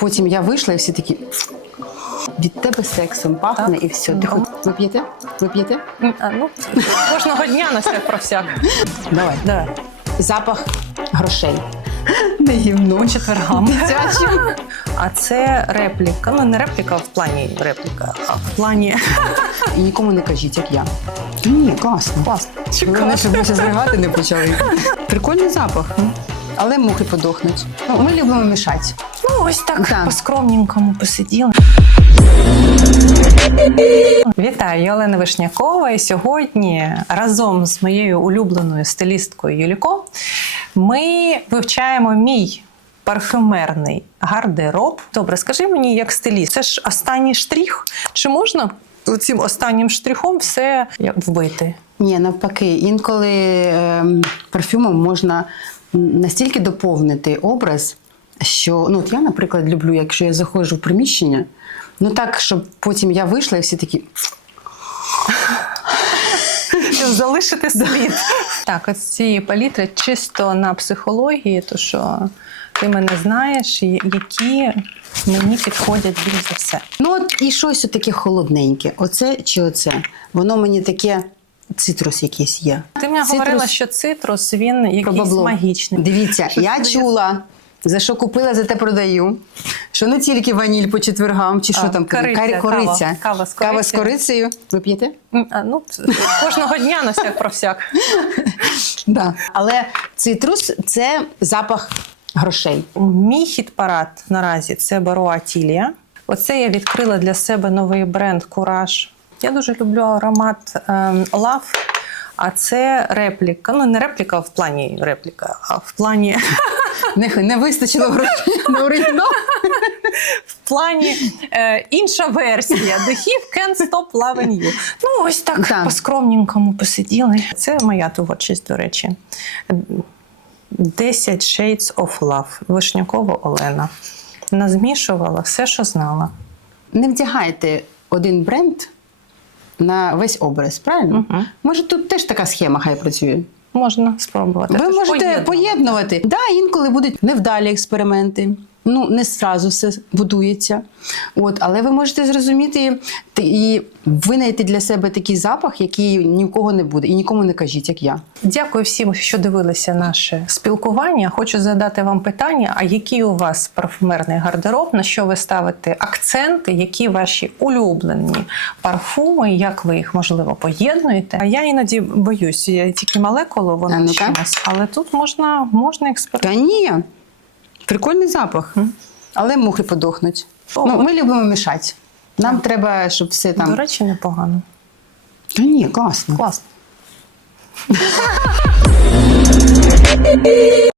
потім я вийшла і всі такі. Від тебе сексом пахне і все. Ти хоч ви п'єте? Ви п'єте? А, Ну, кожного дня на всяк про всяк. Давай. Давай. Запах грошей. Не гівно. По четвергам. Дитячим. А це репліка. Ну, не репліка в плані репліка, а в плані. І нікому не кажіть, як я. Ні, класно. Класно. Головне, щоб ми зривати не почали. Прикольний запах. Але мухи подохнуть. Ну, ми любимо мішати. Ну, ось так Так. по-скромненькому посиділи. Вітаю, я Олена Вишнякова. І сьогодні разом з моєю улюбленою стилісткою Юліко ми вивчаємо мій парфюмерний гардероб. Добре, скажи мені, як стиліст, це ж останній штрих? Чи можна цим останнім штрихом все як, вбити? Ні, навпаки, інколи ем, парфюмом можна настільки доповнити образ, що ну, от я, наприклад, люблю, якщо я заходжу в приміщення, ну так, щоб потім я вийшла і всі такі. залишити слід. Так, от з цієї палітри чисто на психології, то що ти мене знаєш, які мені підходять більш за все. Ну, от і щось таке холодненьке. Оце чи оце? Воно мені таке цитрус якийсь є. Ти мені Цитрус- говорила, що цитрус він якийсь магічний. Дивіться, Що я чула. За що купила, за те продаю. Що не тільки ваніль по четвергам, чи що А, там кориця, карі- кориця. Кава з Кава з корицею. Ви п'єте? А, ну, кожного дня на всяк про всяк. Да. Але цитрус це запах грошей. Мій хіт-парад наразі це Бароа Тілія. Оце я відкрила для себе новий бренд Кураж. Я дуже люблю аромат ем, Love. А це репліка. Ну, не репліка в плані репліка, а в плані, Не, не вистачило грошей на оригінал. в плані е, інша версія. Духів Can't Stop Loving You. Ну, ось так Так. по-скромненькому посиділи. Це моя творчість, до речі. 10 Shades of Love. Вишнякова Олена. Назмішувала все, що знала. Не вдягайте один бренд на весь образ, правильно? Угу. Може, тут теж така схема хай працює. Можна спробувати. Ви можете поєднувати. поєднувати. Да, інколи будуть невдалі експерименти. Ну, не зразу все будується. От, але ви можете зрозуміти і винайти для себе такий запах, який ні в кого не буде. І нікому не кажіть, як я. Дякую всім, що дивилися наше спілкування. Хочу задати вам питання: а який у вас парфумерний гардероб? На що ви ставите акценти? Які ваші улюблені парфуми? Як ви їх можливо поєднуєте? А я іноді боюсь, я тільки молекулу ну-ка. чимось, але тут можна, можна експериментувати. Та ні, прикольний запах. Але мухи подохнуть. О. Ну, ми любимо мішати. Нам треба, щоб все там. До речі, непогано. Та ні, класно. Класно.